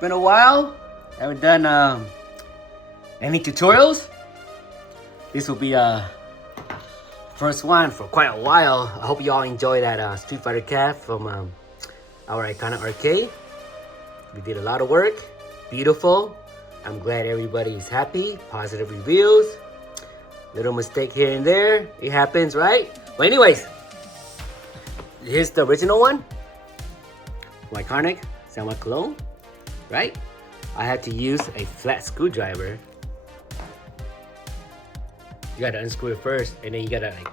been a while. I haven't done any tutorials. This will be first one for quite a while. I hope you all enjoy that Street Fighter cat from our iconic arcade. We did a lot of work. Beautiful. I'm glad everybody is happy. Positive reviews. Little mistake here and there. It happens, right? But anyways, here's the original one. Iconic Sanwa clone, right? I had to use a flat screwdriver. You gotta unscrew it first, and then you gotta like,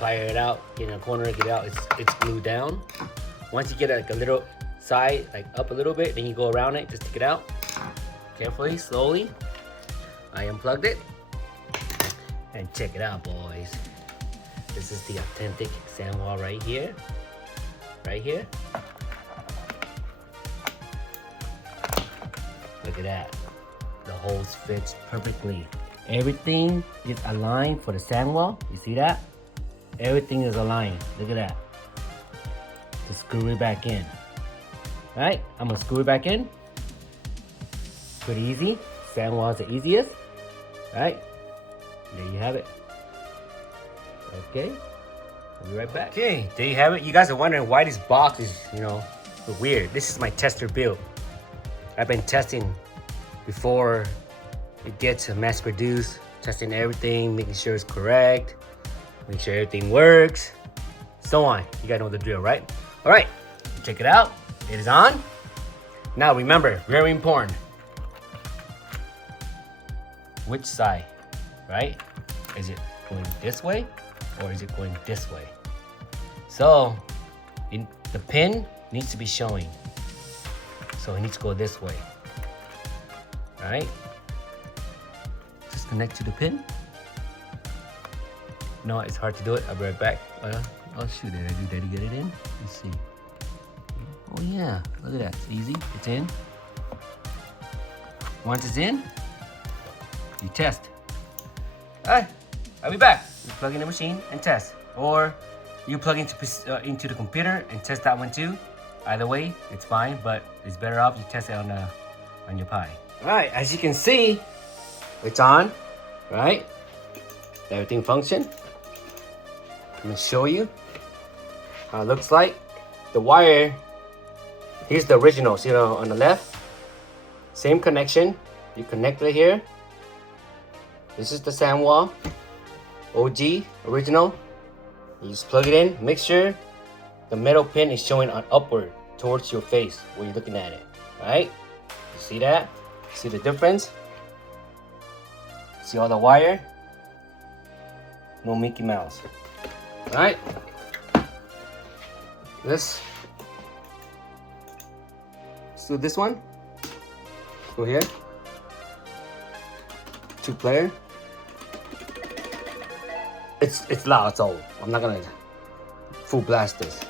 plier it out, get in a corner, get it out. It's glued down. Once you get like a little side, like up a little bit, then you go around it, just take it out carefully, slowly. I unplugged it, and check it out, boys. This is the authentic Sanwa right here. Right here. Look at that. The holes fits perfectly. Everything is aligned for the Sanwa. You see that? Everything is aligned. Look at that. To screw it back in. Alright, I'm gonna screw it back in. Pretty easy. Sanwa is the easiest. Alright, there you have it. Okay. I'll be right back. Okay, there you have it. You guys are wondering why this box is, weird. This is my tester build. I've been testing before it gets mass produced, testing everything, making sure it's correct, make sure everything works, so on. You gotta know the drill, right? All right, check it out. It is on. Now remember, very important. Which side, right? Is it going this way? Or is it going this way? So, the pin needs to be showing. So it needs to go this way. Alright? Just connect to the pin. No, it's hard to do it. I'll be right back. Oh shoot, did I get it in? Let's see. Oh yeah, look at that. It's easy. It's in. Once it's in, you test. Alright, I'll be back. You plug in the machine and test, or you plug into the computer and test that one too. Either way, it's fine, but it's better off you test it on your Pi. All right, as you can see, it's on, right? Everything functions. I'm gonna show you how it looks like. The wire, here's the original. See on the left, same connection. You connect it here. This is the Sanwa. OG, original. You just plug it in. Make sure the metal pin is showing on upward towards your face when you're looking at it. Alright? You see that? See the difference? See all the wire? No Mickey Mouse. Alright? Let's do this one. Go here. 2-player. It's loud, so I'm not gonna full blast this.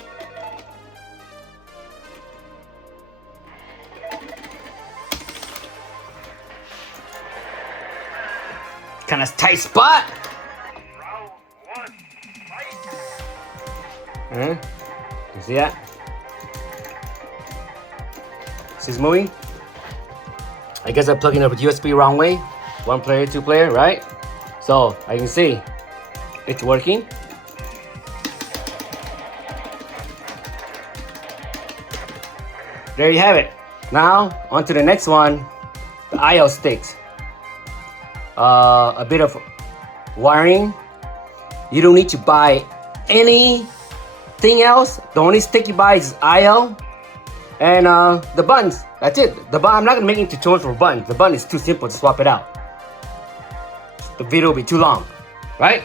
Kind of tight spot. Round 1, fight. You see that? See this moving? I guess I'm plugging up with USB wrong way. 1-player, 2-player, right? So I can see. It's working. There you have it. Now, on to the next one, the IO sticks. A bit of wiring. You don't need to buy anything else. The only stick you buy is IO and the buttons. That's it. I'm not gonna make any tutorials for buttons. The button is too simple to swap it out. The video will be too long, right?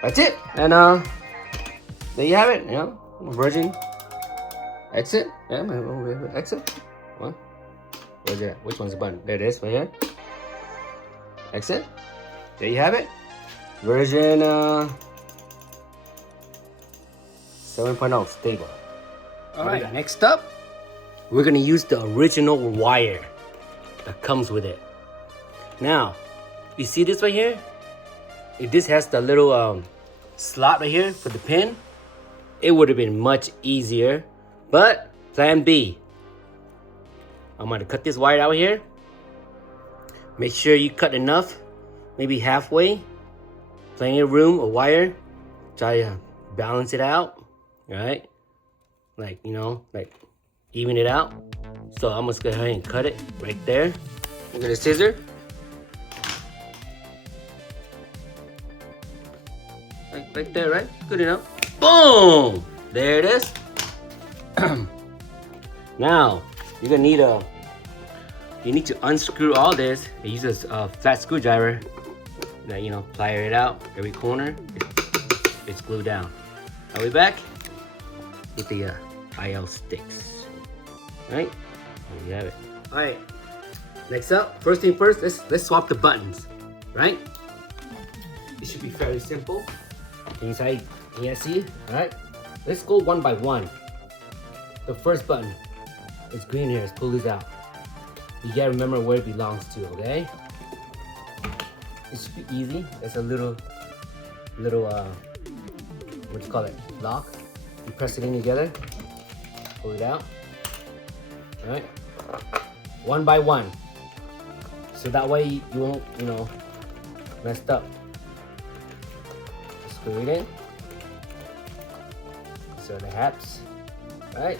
That's it, and there you have it. Version exit. Yeah, exit. What? Where's it? Which one's the button? There it is, right here. Exit. There you have it. Version 7.0 stable. All right. Next up, we're gonna use the original wire that comes with it. Now, you see this right here? If this has the little slot right here for the pin, it would have been much easier. But plan B, I'm gonna cut this wire out here. Make sure you cut enough, maybe halfway. Plenty of room, a wire. Try to balance it out, right? Like, you know, like even it out. So I'm just gonna go ahead and cut it right there. Look at the scissor. Right there, right? Good enough. Boom! There it is. Now, you're gonna need you need to unscrew all this and use a flat screwdriver. Now, you know, plier it out every corner. It's glued down. Are we back? With the IL sticks. Right? There you have it. Alright. Next up, first thing first, let's swap the buttons. Right? It should be fairly simple. Can you see? Alright. Let's go one by one. The first button is green here. Let's pull this out. You gotta remember where it belongs to, okay? It should be easy. It's a little what do you call it? Lock. You press it in together. Pull it out. Alright. One by one. So that way you won't, you know, messed up. Screw it in. These are the Happs. Alright.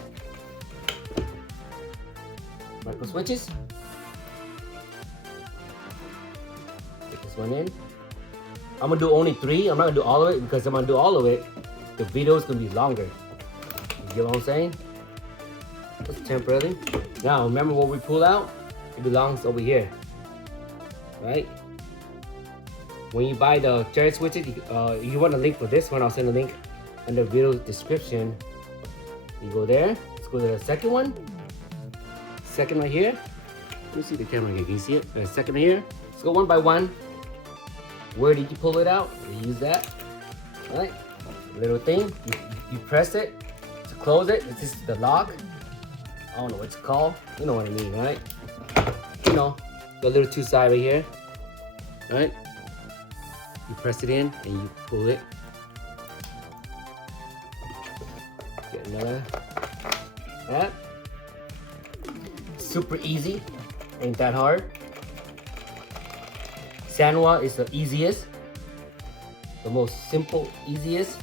Micro switches. Put this one in. I'm gonna do only 3. I'm not gonna do all of it because I'm gonna do all of it. The video is gonna be longer. You get what I'm saying? Just temporarily. Now remember what we pull out? It belongs over here. Right? When you buy the cherry switches, you want a link for this one, I'll send a link in the video description. You go there. Let's go to the second one. Second right here. Let me see the camera again. Can you see it? The second right here. Let's go one by one. Where did you pull it out? You use that. Alright. Little thing. You press it to close it. This is the lock. I don't know what it's called. You know what I mean, right? You know, the little 2 side right here. Alright. You press it in and you pull it. Get another. That. Super easy. Ain't that hard. Sanwa is the easiest. The most simple, easiest.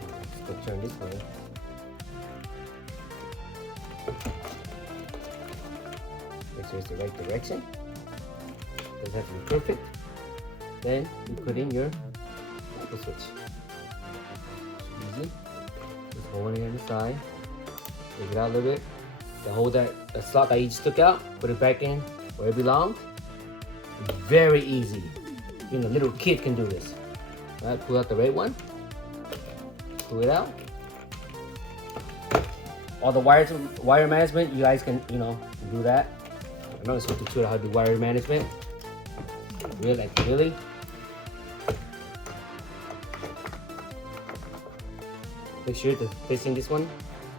Let's go turn this way. Make sure it's the right direction. Doesn't have to be perfect. Then you put in your micro switch. Easy. Just hold it on the side. Take it out a little bit. Then hold the slot that you just took out. Put it back in where it belongs. Very easy. Even a little kid can do this. Alright, pull out the red one. Pull it out. All the wire management, you guys can, you know, do that. I'm not supposed to tutorial how to do wire management. Really. Make sure to facing this one,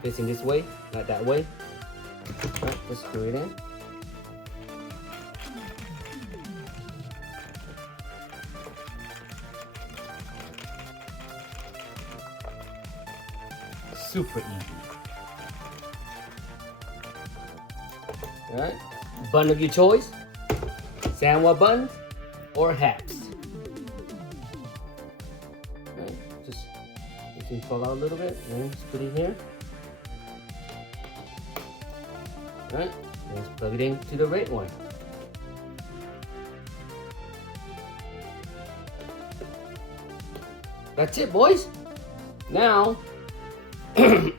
facing this way, not that way. Alright, just screw it in. Super easy. Alright, button of your choice, Sanwa Buttons or Happs. Alright, just you can pull out a little bit and just put it here. Alright, let's plug it into the red one. That's it, boys. Now you're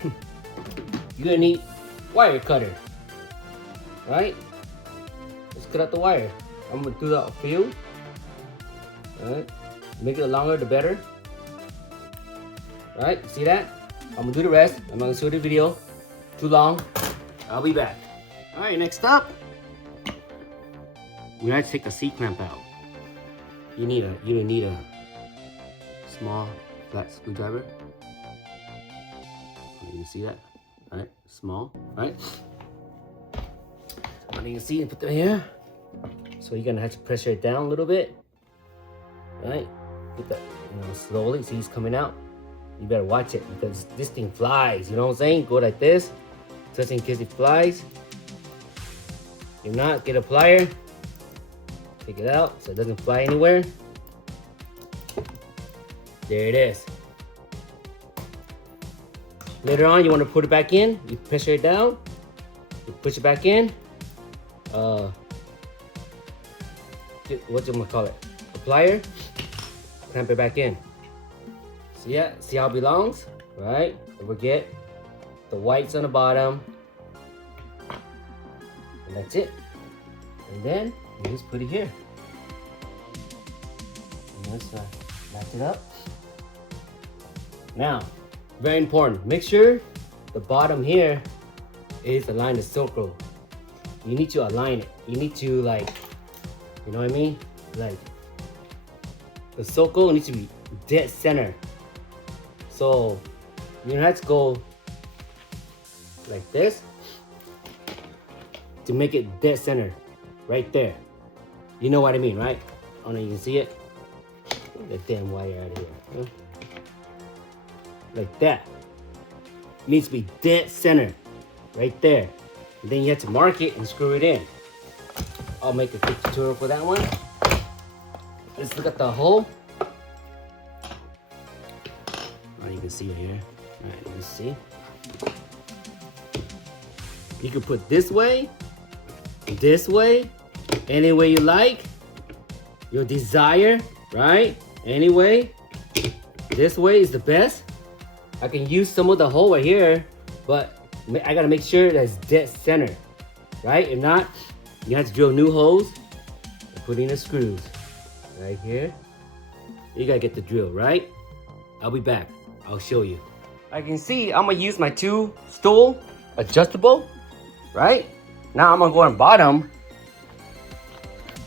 gonna need wire cutter, right? Let's cut out the wire. I'm gonna do that for you. All right, make it longer the better. All right, see that? I'm gonna do the rest. I'm not gonna show the video too long. I'll be back. All right, next up, we have to take the C clamp out. You need a small flat screwdriver. You can see that, right? Small, right? And you can see it, put them here. So you're gonna have to pressure it down a little bit, right? Get that, you know, slowly. See it's coming out. You better watch it because this thing flies. You know what I'm saying? Go like this, just in case it flies. If not, get a plier. Take it out so it doesn't fly anywhere. There it is. Later on, you want to put it back in. You pressure it down. You push it back in. What do you call it? A plier. Clamp it back in. So yeah, see how it belongs, right? Don't forget the whites on the bottom. And that's it. And then you just put it here. And just match it up. Now, very important. Make sure the bottom here is aligned to circle. You need to align it. You need to like, you know what I mean? Like the circle needs to be dead center. So you don't have to go like this to make it dead center, right there. You know what I mean, right? Oh no, you can see it. Get the damn wire out of here. Huh? Like that. It needs to be dead center, right there. And then you have to mark it and screw it in. I'll make a quick tutorial for that one. Let's look at the hole. Oh, you can see it here. All right, let's see. You can put this way, any way you like, your desire, right? Anyway, this way is the best. I can use some of the hole right here, but I gotta make sure that's dead center, right? If not, you have to drill new holes and put in the screws right here. You gotta get the drill, right? I'll be back. I'll show you. I can see I'm gonna use my 2 stool adjustable, right? Now I'm gonna go on bottom.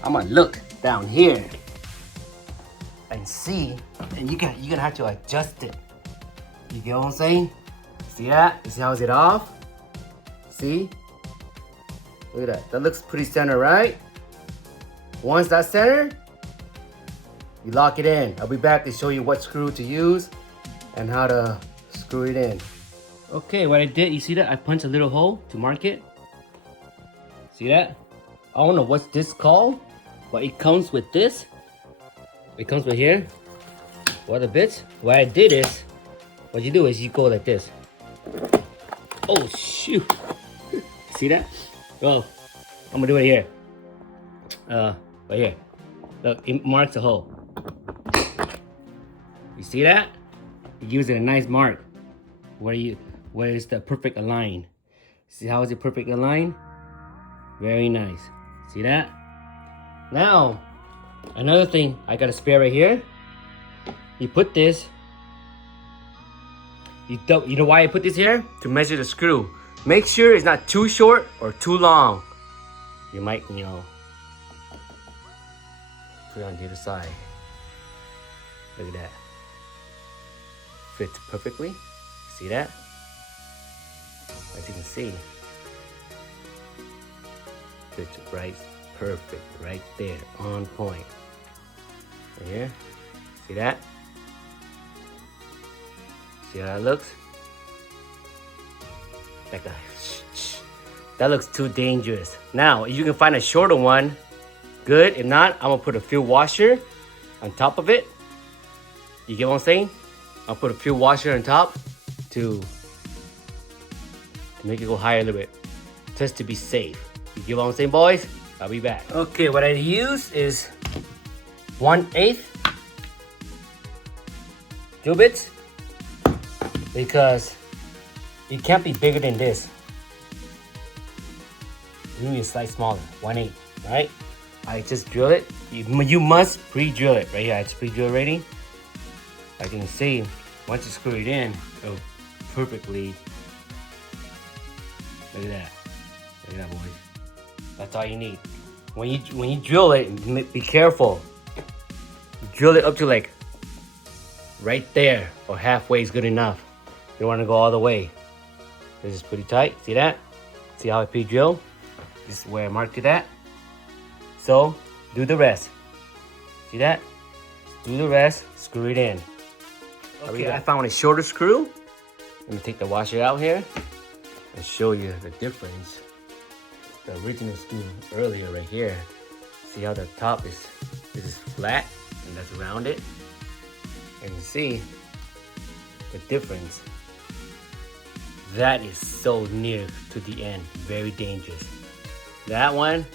I'm gonna look down here and see, and you're gonna have to adjust it. You get what I'm saying? See that? You see how is it off? See? Look at that. That looks pretty center, right? Once that's center, you lock it in. I'll be back to show you what screw to use and how to screw it in. Okay, what I did, you see that? I punched a little hole to mark it. See that? I don't know what's this called, but it comes with this. It comes with here. What a bit. What I did is, what you do is you go like this. Oh shoot! See that? Well, I'm gonna do it here. Right here. Look, it marks a hole. You see that? You use it a nice mark. Where is the perfect align? See how is it perfect align? Very nice. See that? Now, another thing I got a spare right here. You put this. You know why I put this here? To measure the screw. Make sure it's not too short or too long. You might, you know, put it on the other side. Look at that. Fits perfectly. See that? As you can see, fits right, perfect, right there, on point. Right here. See that? See how that looks? That looks too dangerous. Now, if you can find a shorter one, good. If not, I'm gonna put a fuel washer on top of it. You get what I'm saying? I'll put a fuel washer on top to make it go higher a little bit, just to be safe. You get what I'm saying, boys? I'll be back. Okay, what I use is 1/8 drill bits, because it can't be bigger than this. You need a slight smaller, 1/8, right? I just drill it. You must pre-drill it right here. It's pre-drill already. Like you can see, once you screw it in, it'll perfectly. Look at that. Look at that, boys. That's all you need. When you drill it, be careful. Drill it up to like right there or halfway is good enough. You don't want to go all the way. This is pretty tight. See that? See how I pre-drill? This is where I marked it at. So do the rest. See that? Do the rest. Screw it in. Okay, I found a shorter screw. Let me take the washer out here and show you the difference. the original screw earlier right here. See how the top is flat and that's rounded? And you see the difference. That is so near to the end, very dangerous. That one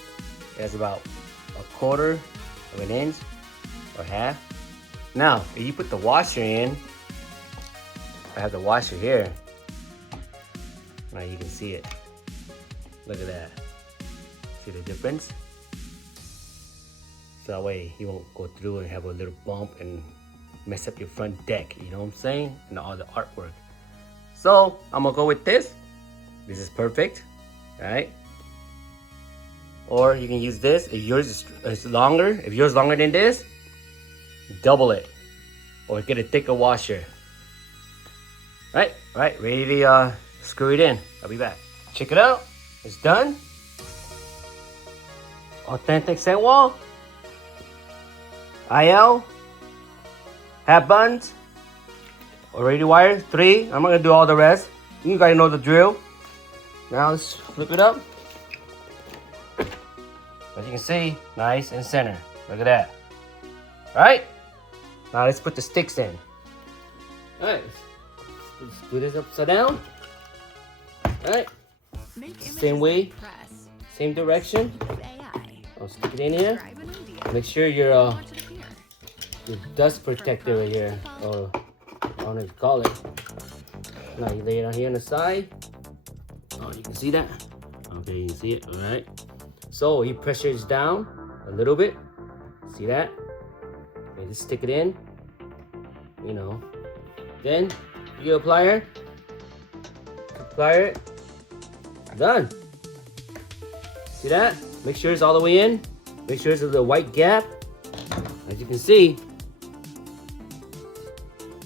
is about 1/4 of an inch or half. Now, if you put the washer in, I have the washer here. Now you can see it. Look at that. See the difference? So that way you won't go through and have a little bump and mess up your front deck. You know what I'm saying? And all the artwork. So I'm gonna go with this. This is perfect, right? Or you can use this. If yours is longer, if yours is longer than this, double it. Or get a thicker washer. Right, ready to screw it in. I'll be back. Check it out. It's done. Authentic Sanwa. IL. Happs Buttons. Already wired. 3. I'm not gonna do all the rest. You guys know the drill. Now let's flip it up. As you can see, nice and center. Look at that. Alright. Now let's put the sticks in. Alright. Let's put this upside down. Alright. Same way. Same direction. I'll stick it in here. Make sure your dust protector right here. Or I don't know what you call it. Now you lay it on here on the side. Oh, you can see that? Okay, you can see it. Alright. So you pressure it down a little bit. See that? Okay, just stick it in. You know. Then you apply it. Done. See that? Make sure it's all the way in. Make sure there's a white gap. As you can see,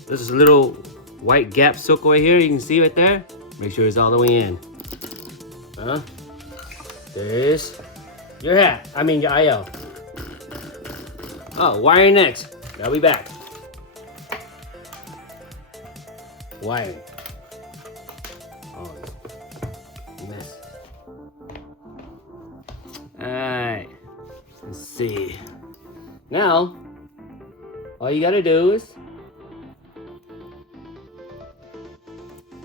there's a little white gap circle right here. You can see right there. Make sure it's all the way in. There's your hat. I mean your IL. Oh, wiring next. I'll be back. Wiring. Oh, mess. Alright. Let's see. Now, all you gotta do is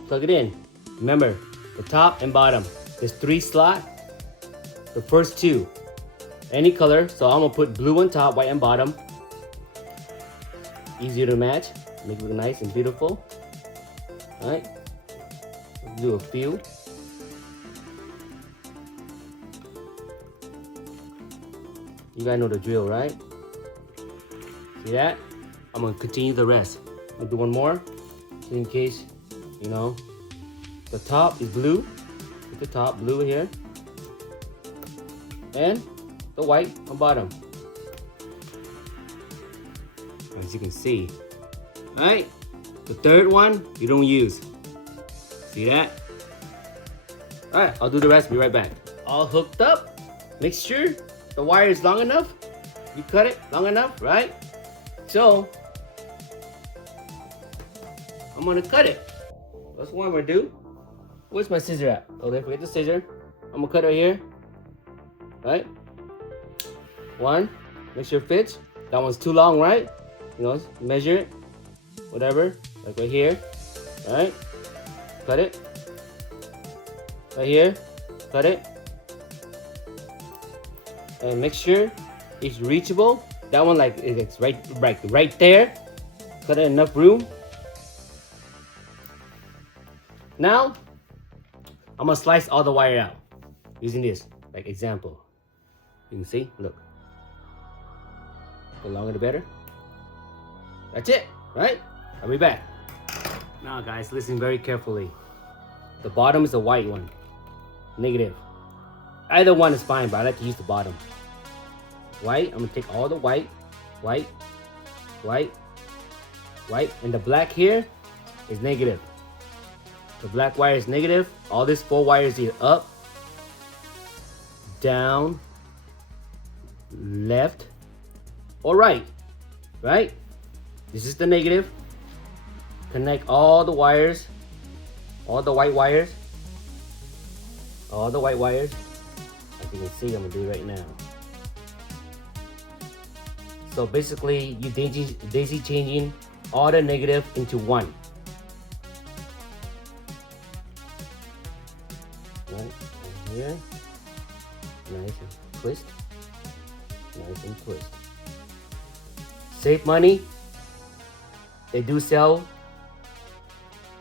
plug it in. Remember, the top and bottom. There's 3 slots. The first 2, any color. So I'm gonna put blue on top, white on bottom. Easier to match. Make it look nice and beautiful. Alright. Let's do a few. You guys know the drill, right? See that? I'm gonna continue the rest. I'll do one more, just in case, you know. The top is blue. Put the top blue here. And the white on bottom. As you can see. Alright, the third one you don't use. See that? Alright, I'll do the rest, be right back. All hooked up. Make sure the wire is long enough. You cut it long enough, right? So, I'm gonna cut it. That's what I'm gonna do. Where's my scissor at? Okay, forget the scissor. I'm gonna cut right here. Right? 1, make sure it fits. That one's too long, right? You know, measure it. Whatever, like right here. Alright? Cut it. Right here. Cut it. And make sure it's reachable. That one, like, it's right there. Cut it enough room. Now, I'm gonna slice all the wire out using this, like example. You can see, look. The longer the better. That's it, right? I'll be back. Now guys, listen very carefully. The bottom is the white one. Negative. Either one is fine, but I like to use the bottom. White, I'm gonna take all the white, white, and the black here is negative. The black wire is negative. All these 4 wires are up, down, left, or right. Right? This is the negative. Connect all the wires, all the white wires, You can see I'm gonna do it right now. So basically, you daisy changing all the negative into one. Right here, nice and twist, nice and twist. Save money. They do sell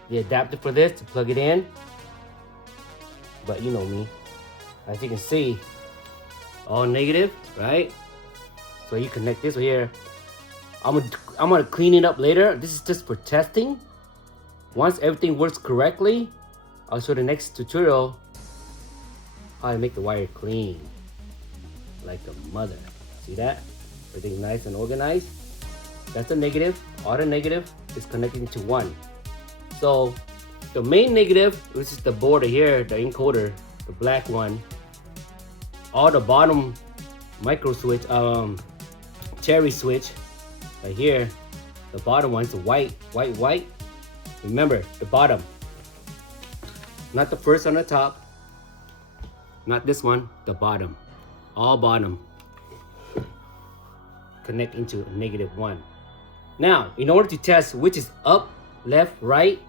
the adapter for this to plug it in, but you know me. As you can see, all negative, right? So you connect this here. I'm gonna clean it up later. This is just for testing. Once everything works correctly, I'll show the next tutorial how to make the wire clean, like a mother. See that? Everything nice and organized. That's the negative. All the negative is connected into one. So the main negative, which is the border here, the encoder, the black one. All the bottom micro switch, cherry switch, right here. The bottom one is the white. Remember the bottom, not the first on the top. Not this one, the bottom. All bottom connect into -1. Now, in order to test which is up, left, right,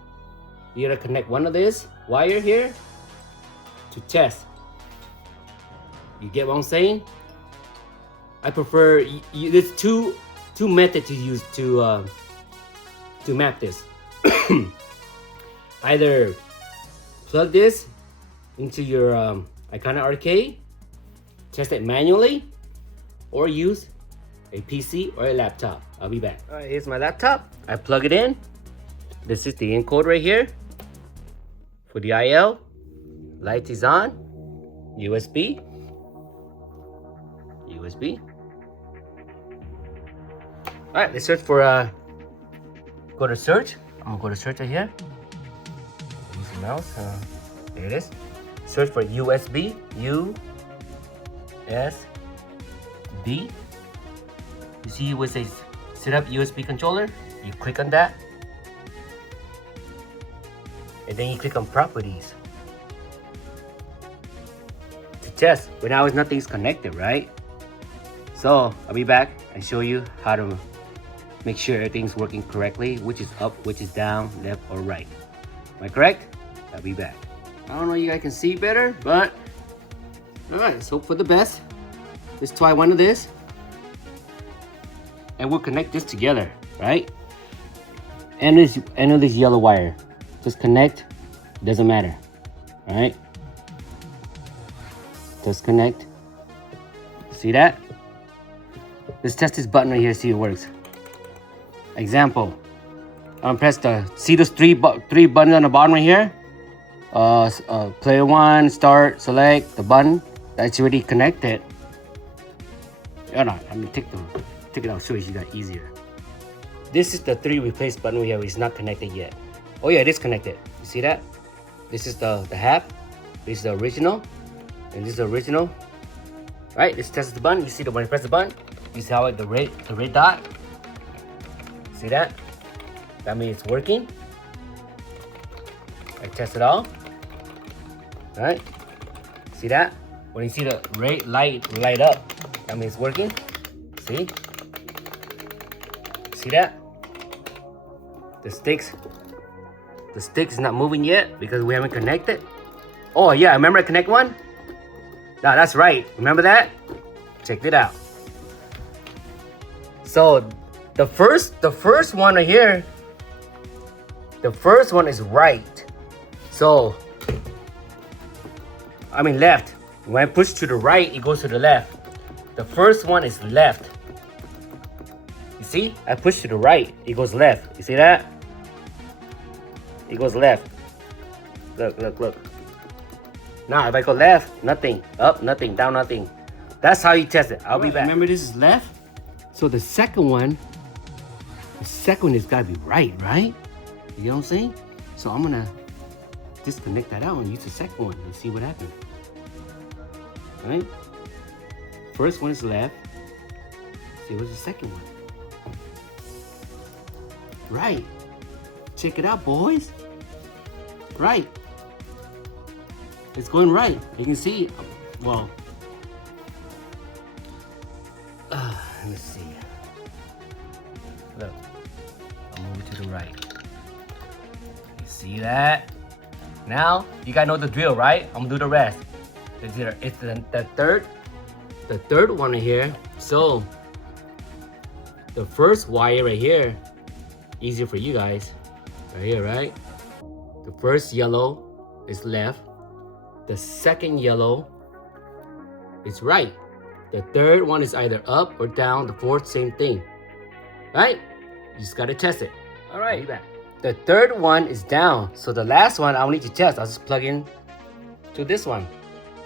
you gotta connect one of this wire here to test. You get what I'm saying? I prefer, there's two methods to use to map this. Either plug this into your Iconic Arcade, test it manually, or use a PC or a laptop. I'll be back. All right, here's my laptop. I plug it in. This is the encode right here for the IL. Light is on. USB. All right, let's search for go to search. I'm gonna go to search right here. Use the mouse. There it is. Search for USB. USB. You see where it says set up USB controller? You click on that. And then you click on properties. To test, but now nothing's connected, right? So I'll be back and show you how to make sure everything's working correctly, which is up, which is down, left or right. Am I correct? I'll be back. I don't know if you guys can see better, but all right, let's hope for the best. Let's try one of this. And we'll connect this together, right? And this yellow wire. Just connect, doesn't matter. All right? Just connect. See that? Let's test this button right here, see if it works. Example. I'm gonna press see those three buttons on the bottom right here? Player 1, start, select the button. That's already connected. Hold on, I'm gonna take it out, show you that easier. This is the 3 replace button we have. It's not connected yet. Oh yeah, it is connected. You see that? This is the Hap. This is the original, and this is the original. Right? Let's test the button. You see that when I press the button, you see how the red dot. See that? That means it's working. I test it all. All right? See that? When you see the red light up, that means it's working. See? See that? The sticks is not moving yet because we haven't connected. Oh yeah, remember I connect one? No, that's right. Remember that? Check it out. So the first one right here, the first one is right. So I mean left. When I push to the right, it goes to the left. The first one is left. You see? I push to the right, it goes left. You see that? It goes left. Look. Now if I go left, nothing. Up, nothing. Down, nothing. That's how you test it. I'll be back. Remember this is left? So the second one has gotta be right? You know what I'm saying? So I'm gonna disconnect that out and use the second one and see what happens. Right? First one is left. See what's the second one? Right. Check it out, boys. Right. It's going right. You can see, well, Let me see. Look, I'll move it to the right. You see that? Now, you gotta know the drill, right? I'm gonna do the rest. It's the third one right here. So, the first wire right here, easier for you guys. Right here, right? The first yellow is left. The second yellow is right. The third one is either up or down. The fourth, same thing. Right? You just gotta test it. All right. The third one is down. So the last one I don't need to test. I'll just plug in to this one.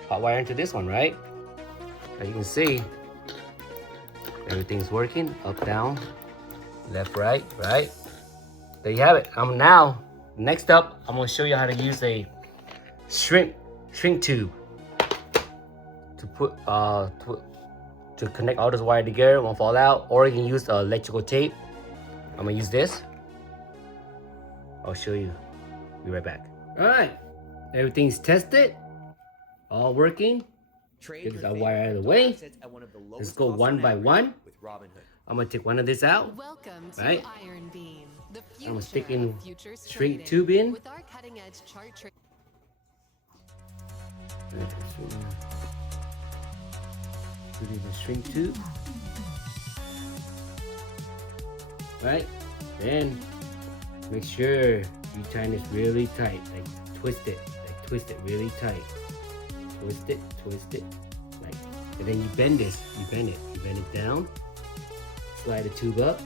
Hot wire into this one, right? As you can see, everything's working. Up, down, left, right, right. There you have it. Now, next up, I'm gonna show you how to use a shrink tube to put to connect all this wire together. It won't fall out. Or you can use electrical tape. I'm gonna use this. I'll show you. Be right back. All right, everything's tested, all working. Get that wire out of the way. Let's go one by one. I'm gonna take one of this out. Welcome to right? Iron Beam, the I'm gonna future stick in of futures shrink trading. tube in. With our cutting-edge chart tra- Put in the shrink tube. Right? Then make sure you tighten this really tight. Like twist it really tight. Twist it. Like, and then you bend this. You bend it down. Slide the tube up.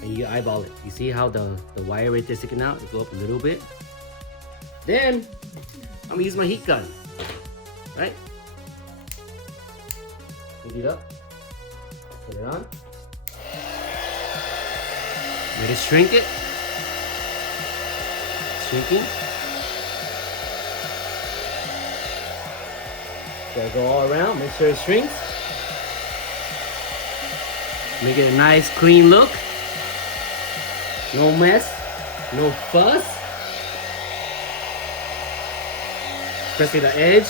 And you eyeball it. You see how the wire right there sticking out? It go up a little bit. Then I'm gonna use my heat gun. Right? Heat it up. Put it on. Let it shrink it. Shrinking. Gotta go all around, make sure it shrinks. Make it a nice clean look. No mess, no fuss. Especially the edge.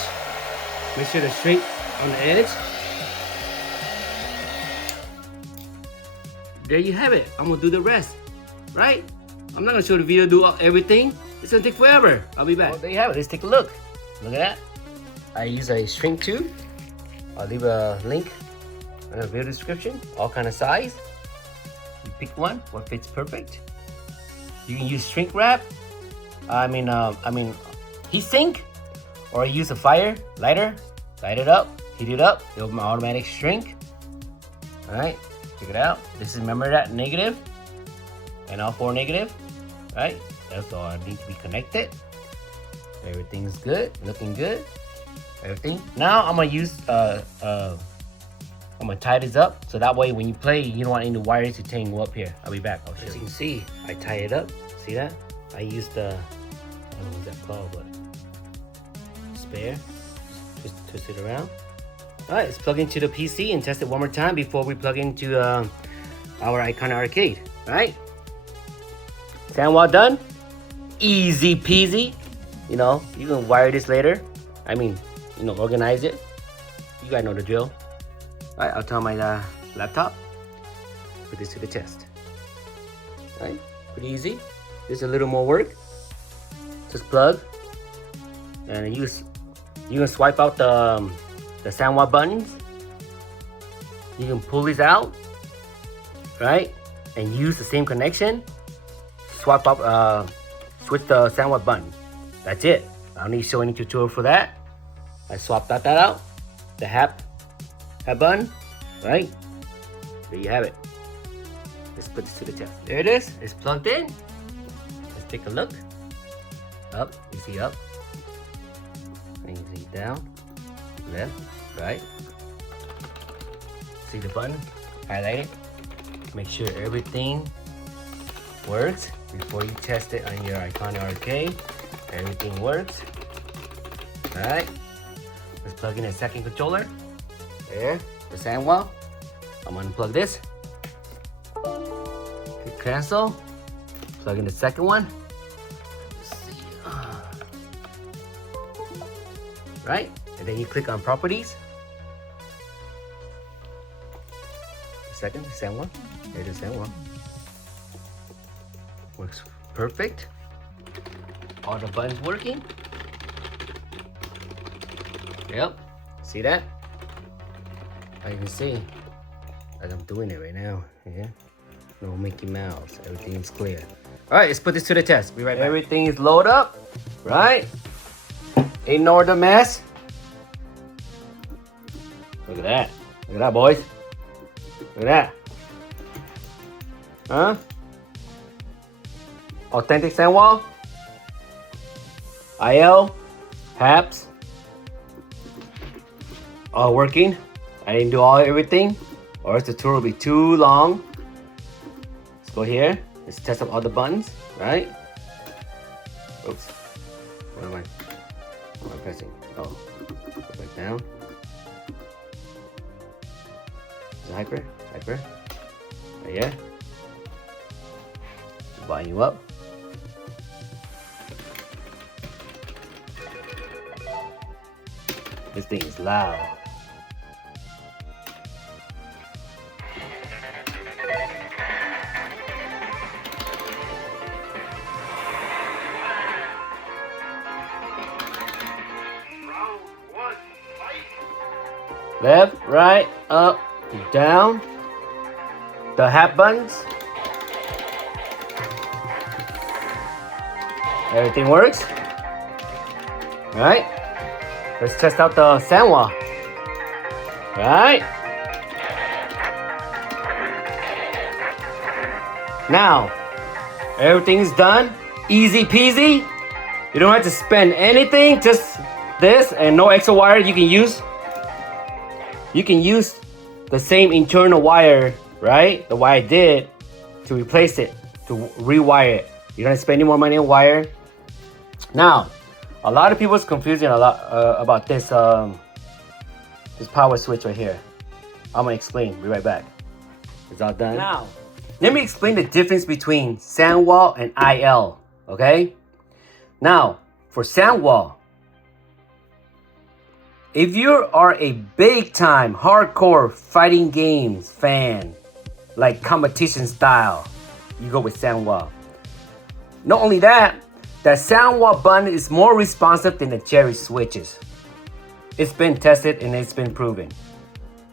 Make sure to shrink on the edge. There you have it. I'm gonna do the rest, right? I'm not gonna show the video do everything. It's gonna take forever. I'll be back. Well, there you have it. Let's take a look. Look at that. I use a shrink tube. I'll leave a link in the video description. All kind of size. You pick one, what fits perfect. You can use shrink wrap. Heat sink, or use a fire lighter. Light it up, heat it up. It'll automatic shrink. All right, check it out. This is, remember that negative, and all four negative. Right, that's all I need to be connected. Everything's good, looking good. Everything. Now I'm gonna use I'm gonna tie this up so that way when you play you don't want any wires to tangle up here. I'll be back. I'll show you. As you can see, I tie it up. See that? I used the, I don't know what that's called, but spare. Just twist it around. All right, let's plug into the PC and test it one more time before we plug into our Icon Arcade. All right. Sanwa done. Easy peasy. You know, you can wire this later. Organize it. You guys know the drill. All right, I'll turn my laptop. Put this to the test. All right, pretty easy. Just a little more work. Just plug, and you can swipe out the Sanwa buttons. You can pull these out, right, and use the same connection. Swap up, switch the Sanwa button. That's it. I don't need to show any tutorial for that. I swapped that out. The Happs Button, right? There you have it. Let's put this to the test. There it is. It's plugged in. Let's take a look. Up. You see up. And you see down. Left. Right. See the button? Highlight it. Make sure everything works before you test it on your Icon Arcade. Everything works. Alright. Let's plug in a second controller. There, the Sanwa. I'm gonna unplug this. Hit cancel. Plug in the second one. Let's see. Right? And then you click on properties. second. Sanwa. There's the Sanwa. Works perfect. All the buttons working. Yep. See that? I can see. As I'm doing it right now. Yeah. No Mickey Mouse. Everything's clear. Alright, let's put this to the test. Be right back. Everything is loaded up. Right? Ignore the mess. Look at that. Look at that, boys. Look at that. Huh? Authentic Sanwa. IL. Happs. All working. I didn't do everything, or else the tour will be too long. Let's go here. Let's test up all the buttons, right? Oops. What am I pressing? Oh, go back down. Is it hyper? Right here. Buying you up. This thing is loud. Left, right, up, down. The Happs Buttons. Everything works. All right. Let's test out the Sanwa. Right. Now, everything's done. Easy peasy. You don't have to spend anything. Just this and no extra wire you can use. You can use the same internal wire, right? The wire I did to replace it, to rewire it. You don't have to spend any more money on wire. Now, a lot of people's confusing a lot about this this power switch right here. I'm gonna explain. Be right back. It's all done. Now, let me explain the difference between Sanwa and IL. Okay. Now, for Sanwa, if you are a big time hardcore fighting games fan, like competition style, you go with Sanwa. Not only that, the Sanwa button is more responsive than the cherry switches. It's been tested and it's been proven.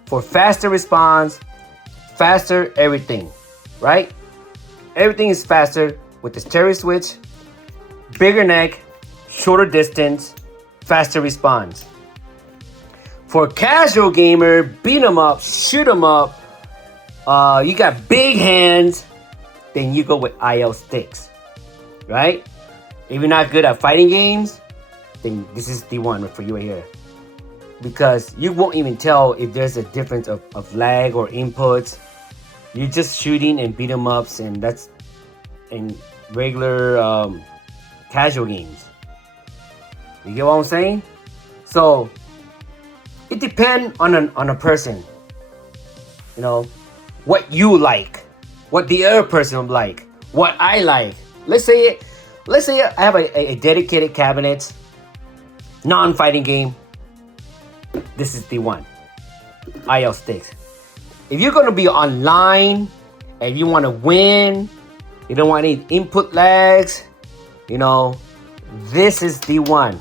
For faster response, faster everything, right? Everything is faster with the cherry switch, bigger neck, shorter distance, faster response. For casual gamer, beat 'em up, shoot 'em up, you got big hands, then you go with IL sticks, right? If you're not good at fighting games, then this is the one for you right here. Because you won't even tell if there's a difference of lag or inputs. You're just shooting and beat 'em ups, and that's in regular casual games. You get what I'm saying? So it depends on a person. You know, what you like, what the other person like, what I like. Let's say I have a dedicated cabinet, non-fighting game. This is the one. IL sticks. If you're gonna be online and you want to win, you don't want any input lags, you know, this is the one.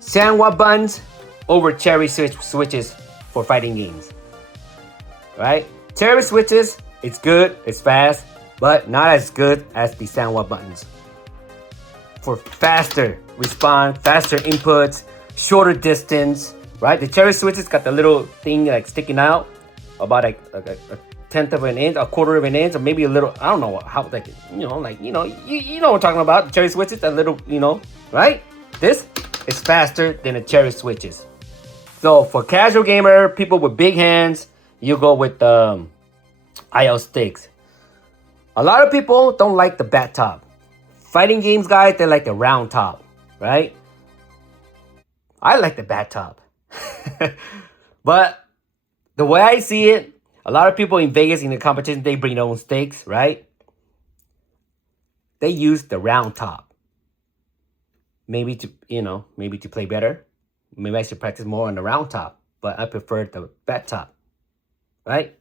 Sanwa buttons over cherry switches for fighting games. Right? Cherry switches, it's good, it's fast, but not as good as the Sanwa buttons. For faster response, faster inputs, shorter distance, right? The cherry switches got the little thing like sticking out about like a tenth of an inch, a quarter of an inch, or maybe a little, I don't know how, like, you know what I'm talking about. The cherry switches, that little, right? This is faster than the cherry switches. So for casual gamer, people with big hands, you go with IL sticks. A lot of people don't like the bat top. Fighting games guys, they like the round top, right? I like the bat top. But the way I see it, a lot of people in Vegas in the competition, they bring their own sticks, right? They use the round top. Maybe to play better. Maybe I should practice more on the round top, but I prefer the bat top, right?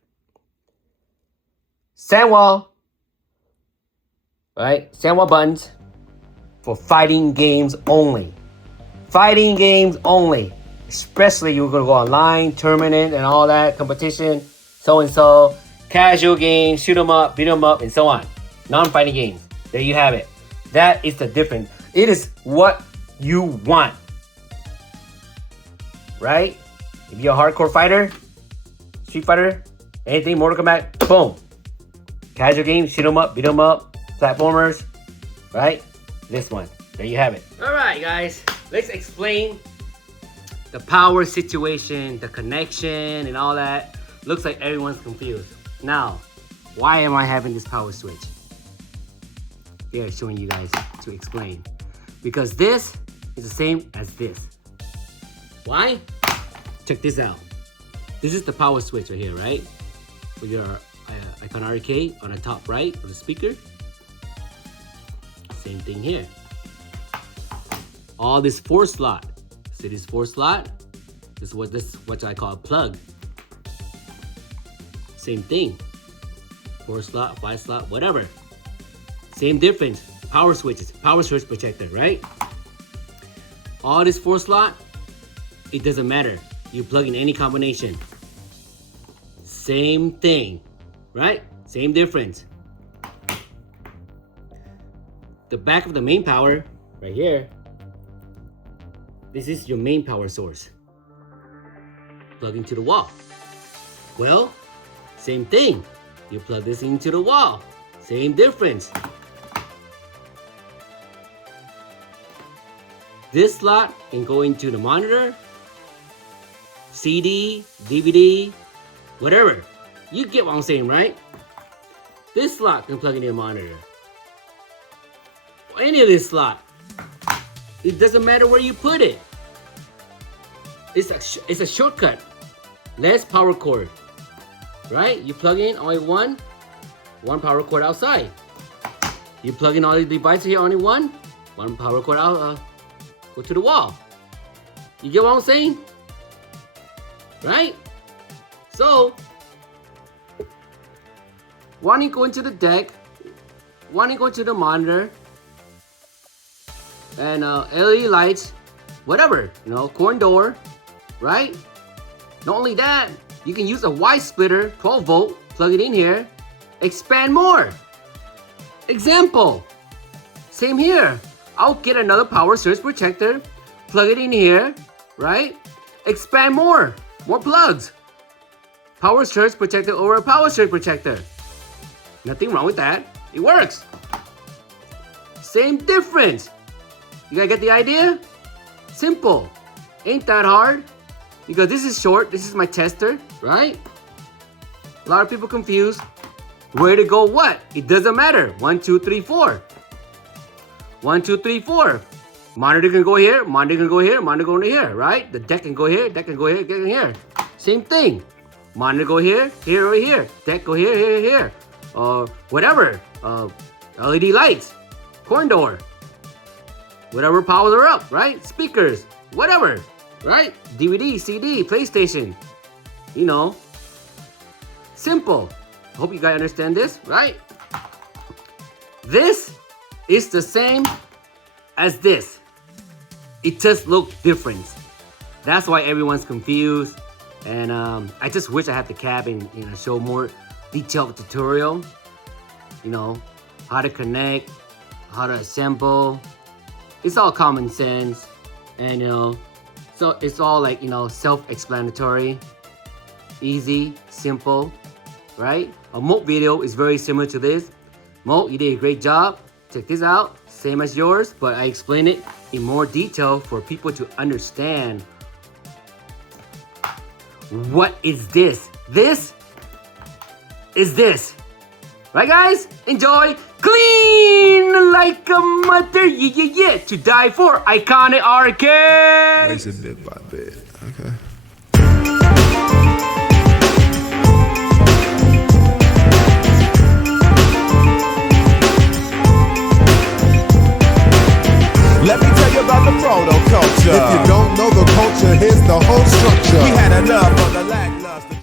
Sanwa. Right? Sanwa Buttons for fighting games only. Fighting games only. Especially you're going to go online, tournament and all that, competition, so-and-so, casual games, shoot 'em up, beat 'em up, and so on. Non-fighting games. There you have it. That is the difference. It is what you want. Right? If you're a hardcore fighter, Street Fighter, anything, Mortal Kombat, boom. Casual games, shoot 'em up, beat 'em up, platformers, right? This one. There you have it. Alright guys, let's explain the power situation, the connection, and all that. Looks like everyone's confused. Now, why am I having this power switch? Here, showing you guys to explain. Because this is the same as this. Why? Check this out. This is the power switch right here, right? For your icon arcade on the top right of the speaker. Same thing here. All this 4 slot. See this 4 slot? This is what I call a plug. Same thing. 4 slot, 5 slot, whatever. Same difference. Power switches, power switch protector, right? All this 4 slot, it doesn't matter. You plug in any combination. Same thing, right? Same difference. The back of the main power, right here, this is your main power source. Plug into the wall. Well, same thing. You plug this into the wall. Same difference. This slot can go into the monitor, CD, DVD, whatever. You get what I'm saying, right? This slot can plug into the monitor. Any of this slot. It doesn't matter where you put it. It's a shortcut. Less power cord. Right? You plug in only one power cord outside. You plug in all the devices here, only one power cord out, go to the wall. You get what I'm saying? Right? So, one you go into the deck, one you go into the monitor, and LED lights, whatever, corn door, right? Not only that, you can use a Y splitter, 12 volt, plug it in here, expand more. Example, same here. I'll get another power surge protector, plug it in here, right? Expand more plugs. Power surge protector over a power surge protector. Nothing wrong with that. It works. Same difference. You gotta get the idea? Simple. Ain't that hard. Because this is short, this is my tester, right? A lot of people confused. Where to go what? It doesn't matter. 1, 2, 3, 4. 1, 2, 3, 4. Monitor can go here, monitor can go here, monitor go here, right? The deck can go here, deck can go here, deck can here. Same thing. Monitor go here, here, or here. Deck go here, here, here. Whatever. LED lights. Corn door. Whatever powers are up, right? Speakers. Whatever. Right? DVD, CD, PlayStation. Simple. I hope you guys understand this, right? This is the same as this. It just looks different. That's why everyone's confused. And I just wish I had the cap and show more detailed tutorial. How to connect, how to assemble. It's all common sense. And so it's all like, self-explanatory. Easy, simple, right? A Moat video is very similar to this. Moat, you did a great job. Check this out, same as yours, but I explain it in more detail for people to understand. What is this? This is this. Right guys? Enjoy. Clean like a mother, yeah, to die for. Iconic arcade. Raise it bit by bit, okay. Let me tell you about the proto culture. If you don't know the culture, here's the whole structure. We had enough of the lackluster.